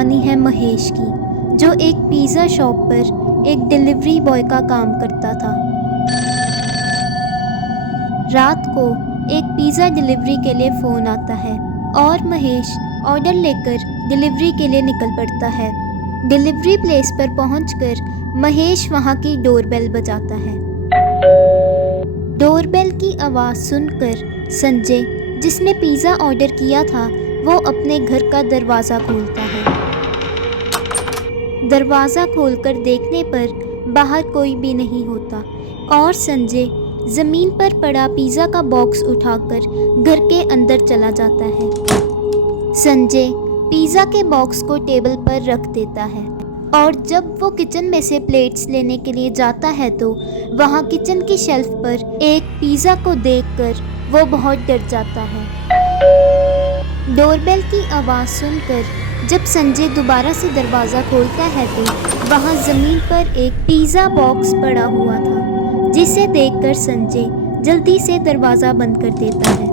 कहानी है महेश की, जो एक पिज़्ज़ा शॉप पर एक डिलीवरी बॉय का काम करता था। रात को एक पिज़्ज़ा डिलीवरी के लिए फ़ोन आता है और महेश ऑर्डर लेकर डिलीवरी के लिए निकल पड़ता है। डिलीवरी प्लेस पर पहुंचकर महेश वहां की डोरबेल बजाता है। डोरबेल की आवाज़ सुनकर संजय, जिसने पिज़्ज़ा ऑर्डर किया था, वो अपने घर का दरवाज़ा खोलता है। दरवाज़ा खोलकर देखने पर बाहर कोई भी नहीं होता और संजय ज़मीन पर पड़ा पिज़्ज़ा का बॉक्स उठाकर घर के अंदर चला जाता है। संजय पिज़्ज़ा के बॉक्स को टेबल पर रख देता है और जब वो किचन में से प्लेट्स लेने के लिए जाता है तो वहाँ किचन की शेल्फ पर एक पिज़्ज़ा को देखकर वो बहुत डर जाता है। डोरबेल की आवाज़ सुनकर जब संजय दोबारा से दरवाज़ा खोलता है तो वहाँ ज़मीन पर एक पिज़्ज़ा बॉक्स पड़ा हुआ था, जिसे देखकर संजय जल्दी से दरवाज़ा बंद कर देता है।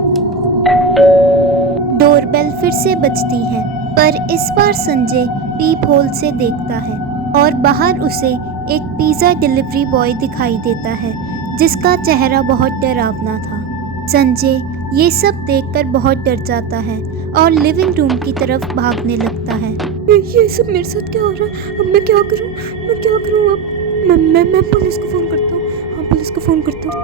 डोरबेल फिर से बजती है, पर इस बार संजय पीप होल से देखता है और बाहर उसे एक पिज़्ज़ा डिलीवरी बॉय दिखाई देता है, जिसका चेहरा बहुत डरावना था। संजय ये सब देखकर बहुत डर जाता है और लिविंग रूम की तरफ भागने लगता है। ये सब मेरे साथ क्या हो रहा है? अब मैं क्या करूं अब? मैं पुलिस को फ़ोन करता हूँ। हाँ, पुलिस को फ़ोन करता हूँ।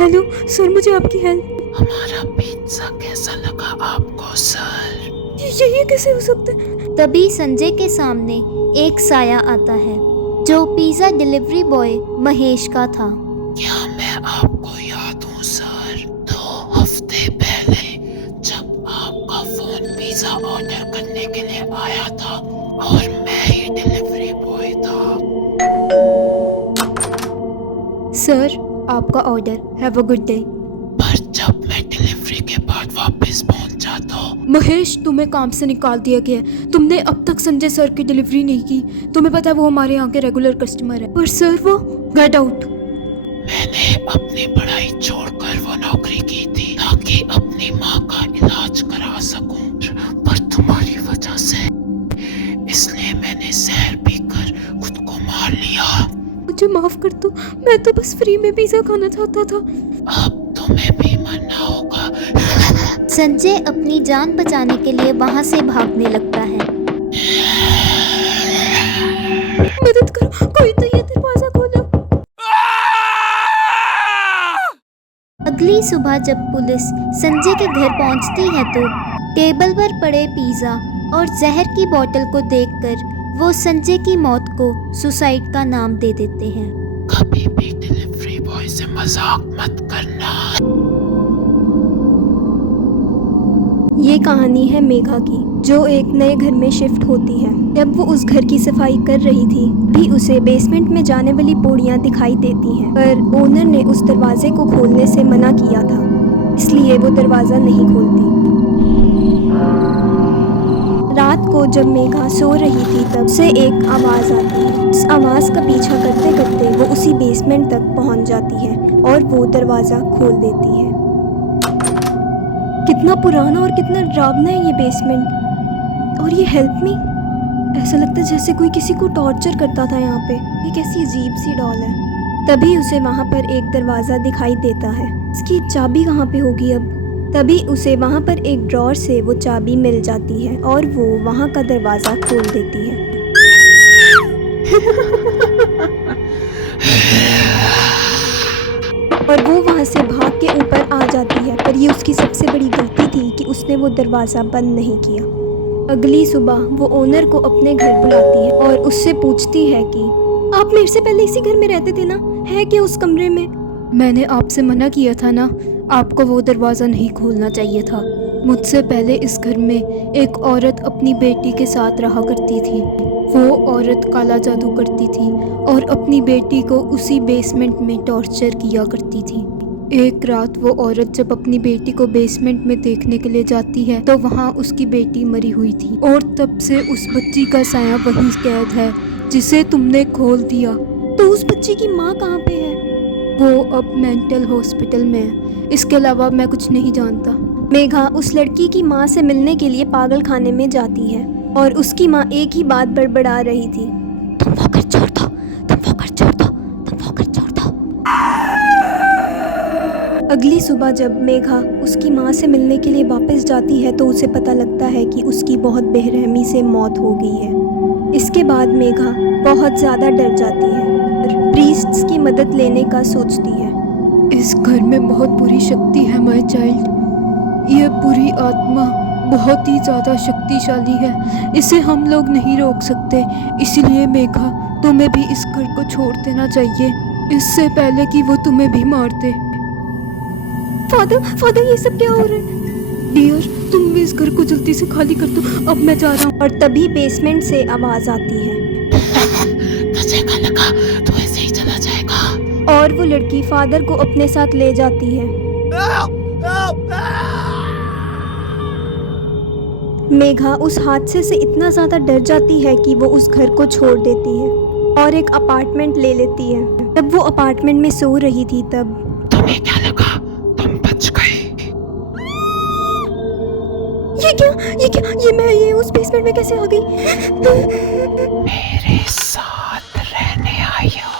हेलो सर, मुझे आपकी हेल्प। हमारा पिज़्ज़ा कैसा लगा आपको सर? ये कैसे हो सकता है? तभी संजय के सामने एक साया आता है, जो पिज़्ज़ा डिलीवरी बॉय महेश का था। क्या मैं आपको याद हूँ सर? 2 हफ्ते पहले जब आपका फ़ोन पिज़्ज़ा ऑर्डर करने के लिए आया था और मैं ही डिलीवरी बॉय था। सर, आपका order. Have a good day. पर जब मैं डिलीवरी के बाद वापस पहुंचा तो महेश, तुम्हें काम से निकाल दिया गया है। तुमने अब तक संजय सर की डिलीवरी नहीं की। तुम्हें पता है वो हमारे यहाँ के रेगुलर कस्टमर है। पर सर, वो गेट आउट। मैंने अपनी पढ़ाई छोड़कर वो नौकरी की थी ताकि अपनी माँ का इलाज करा सकूं, पर तुम्हारी वजह से इसलिए मैंने जहर पीकर खुद को मार लिया। मुझे माफ कर दो, मैं तो बस फ्री में पिज़्ज़ा खाना चाहता था। अब तुम्हें भी मरना होगा। संजय अपनी जान बचाने के लिए वहां से भागने लगता है। मदद करो, कोई तो ये दरवाजा खोलो। अगली सुबह जब पुलिस संजय के घर पहुंचती है तो टेबल पर पड़े पिज़्ज़ा और जहर की बोतल को देखकर वो संजय की मौत को सुसाइड का नाम दे देते हैं। कभी भी डिलीवरी बॉय से मजाक मत करना। ये कहानी है मेघा की, जो एक नए घर में शिफ्ट होती है। जब वो उस घर की सफाई कर रही थी भी उसे बेसमेंट में जाने वाली पौड़ियाँ दिखाई देती हैं, पर ओनर ने उस दरवाजे को खोलने से मना किया था, इसलिए वो दरवाज़ा नहीं खोलती। रात को जब मेघा सो रही थी तब से एक आवाज़ आती है। उस आवाज़ का पीछा करते करते वो उसी बेसमेंट तक पहुंच जाती है और वो दरवाज़ा खोल देती है। कितना पुराना और कितना डरावना है ये बेसमेंट। और ये हेल्प मी, ऐसा लगता है जैसे कोई किसी को टॉर्चर करता था यहाँ पे। ये कैसी अजीब सी डॉल है। तभी उसे वहाँ पर एक दरवाज़ा दिखाई देता है। इसकी चाबी कहाँ पे होगी अब? तभी उसे वहाँ पर एक ड्रॉर से वो चाबी मिल जाती है और वो वहाँ का दरवाज़ा खोल देती है। और वो वहाँ से भाग के ऊपर आ जाती है, पर ये उसकी सबसे बड़ी गलती थी कि उसने वो दरवाज़ा बंद नहीं किया। अगली सुबह वो ओनर को अपने घर बुलाती है और उससे पूछती है कि आप मेरे से पहले इसी घर में रहते थे ना? है क्या उस कमरे में? मैंने आपसे मना किया था ना, आपको वो दरवाज़ा नहीं खोलना चाहिए था। मुझसे पहले इस घर में एक औरत अपनी बेटी के साथ रहा करती थी। वो औरत काला जादू करती थी और अपनी बेटी को उसी बेसमेंट में टॉर्चर किया करती थी। एक रात वो औरत जब अपनी बेटी को बेसमेंट में देखने के लिए जाती है तो वहाँ उसकी बेटी मरी हुई थी और तब से उस बच्ची का साया वहीं कैद है जिसे तुमने खोल दिया। तो उस बच्ची की माँ कहाँ पे है? वो अब मेंटल हॉस्पिटल में है। इसके अलावा मैं कुछ नहीं जानता। मेघा उस लड़की की माँ से मिलने के लिए पागल खाने में जाती है और उसकी माँ एक ही बात बड़बड़ा रही थी, तुम वो घर छोड़ दो, तुम वो घर छोड़ दो, तुम वो घर छोड़ दो। अगली सुबह जब मेघा उसकी माँ से मिलने के लिए वापस जाती है तो उसे पता लगता है कि उसकी बहुत बेरहमी से मौत हो गई है। इसके बाद मेघा बहुत ज़्यादा डर जाती है और प्रीस्ट्स की मदद लेने का सोचती है। इस घर में बहुत बुरी शक्ति है माय चाइल्ड। यह बुरी आत्मा बहुत ही ज़्यादा शक्तिशाली है, इसे हम लोग नहीं रोक सकते। इसलिए मेघा, तुम्हें भी इस घर को छोड़ देना चाहिए, इससे पहले कि वो तुम्हें भी मार दे। फादर ये सब क्या हो रहा है? डियर, तुम भी इस घर को जल्दी से खाली कर दो, अब मैं जा रहा हूँ। और तभी बेसमेंट से आवाज आती है तुझे क्या लगा तू ऐसे ही चला जाएगा? और वो लड़की फादर को अपने साथ ले जाती है। मेघा उस हादसे से इतना ज़्यादा डर जाती है कि वो उस घर को छोड़ देती है और एक अपार्टमेंट ले लेती है। जब वो अपार्टमेंट में सो रही थी तब तुम्हें क्या लगा तुम बच गए? ये उस बेसमेंट में कैसे आ गई? मेरे साथ रहने आई हो।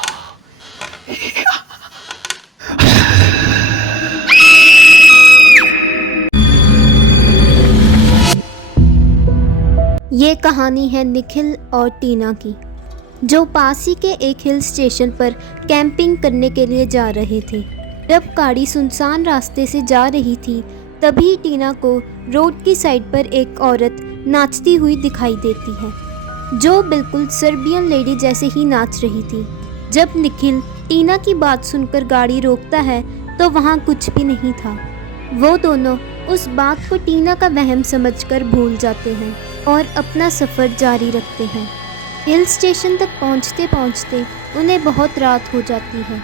ये कहानी है निखिल और टीना की, जो पास ही के एक हिल स्टेशन पर कैंपिंग करने के लिए जा रहे थे। जब गाड़ी सुनसान रास्ते से जा रही थी तभी टीना को रोड की साइड पर एक औरत नाचती हुई दिखाई देती है, जो बिल्कुल सर्बियन लेडी जैसे ही नाच रही थी। जब निखिल टीना की बात सुनकर गाड़ी रोकता है तो वहाँ कुछ भी नहीं था। वो दोनों उस बात को टीना का वहम समझकर भूल जाते हैं और अपना सफ़र जारी रखते हैं। हिल स्टेशन तक पहुँचते पहुँचते उन्हें बहुत रात हो जाती है।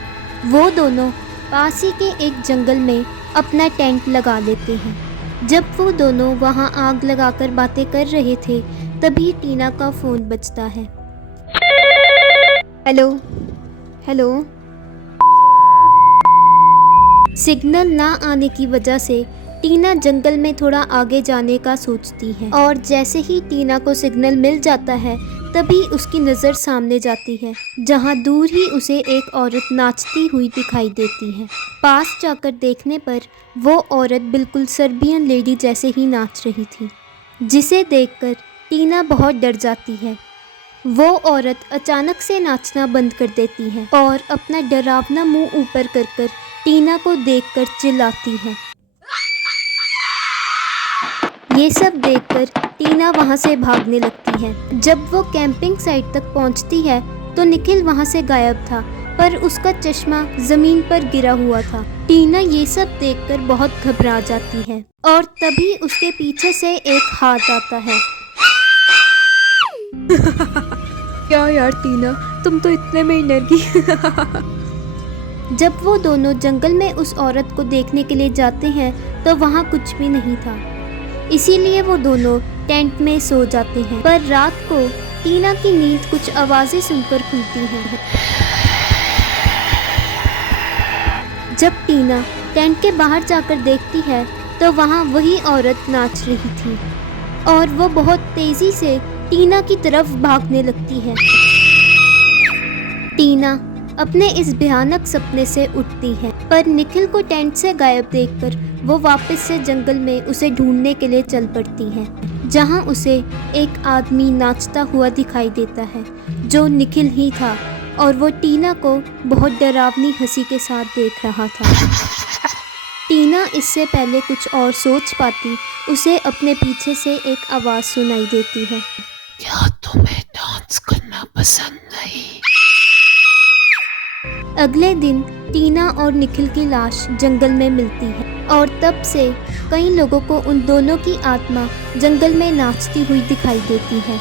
वो दोनों पास ही के एक जंगल में अपना टेंट लगा लेते हैं। जब वो दोनों वहाँ आग लगाकर बातें कर रहे थे तभी टीना का फ़ोन बजता है। हेलो। सिग्नल ना आने की वजह से टीना जंगल में थोड़ा आगे जाने का सोचती है और जैसे ही टीना को सिग्नल मिल जाता है तभी उसकी नज़र सामने जाती है, जहां दूर ही उसे एक औरत नाचती हुई दिखाई देती है। पास जाकर देखने पर वो औरत बिल्कुल सर्बियन लेडी जैसे ही नाच रही थी, जिसे देखकर टीना बहुत डर जाती है। वो औरत अचानक से नाचना बंद कर देती है और अपना डरावना मुंह ऊपर कर टीना को देखकर चिल्लाती है। ये सब देखकर टीना वहाँ से भागने लगती है। जब वो कैंपिंग साइट तक पहुँचती है तो निखिल वहाँ से गायब था, पर उसका चश्मा ज़मीन पर गिरा हुआ था। टीना ये सब देखकर बहुत घबरा जाती है और तभी उसके पीछे से एक हाथ आता है। क्या यार टीना, तुम तो इतने में ही डर गई। जब वो दोनों जंगल में उस औरत को देखने के लिए जाते हैं तो वहाँ कुछ भी नहीं था, इसीलिए वो दोनों टेंट में सो जाते हैं। पर रात को टीना की नींद कुछ आवाज़ें सुनकर खुलती है। जब टीना टेंट के बाहर जाकर देखती है तो वहाँ वही औरत नाच रही थी और वो बहुत तेज़ी से टीना की तरफ भागने लगती है। टीना अपने इस भयानक सपने से उठती है, पर निखिल को टेंट से गायब देखकर वो वापस से जंगल में उसे ढूंढने के लिए चल पड़ती है, जहां उसे एक आदमी नाचता हुआ दिखाई देता है जो निखिल ही था और वो टीना को बहुत डरावनी हंसी के साथ देख रहा था। टीना इससे पहले कुछ और सोच पाती उसे अपने पीछे से एक आवाज़ सुनाई देती है। क्या तुम्हें डांस करना पसंद नहीं? अगले दिन टीना और निखिल की लाश जंगल में मिलती है और तब से कई लोगों को उन दोनों की आत्मा जंगल में नाचती हुई दिखाई देती है।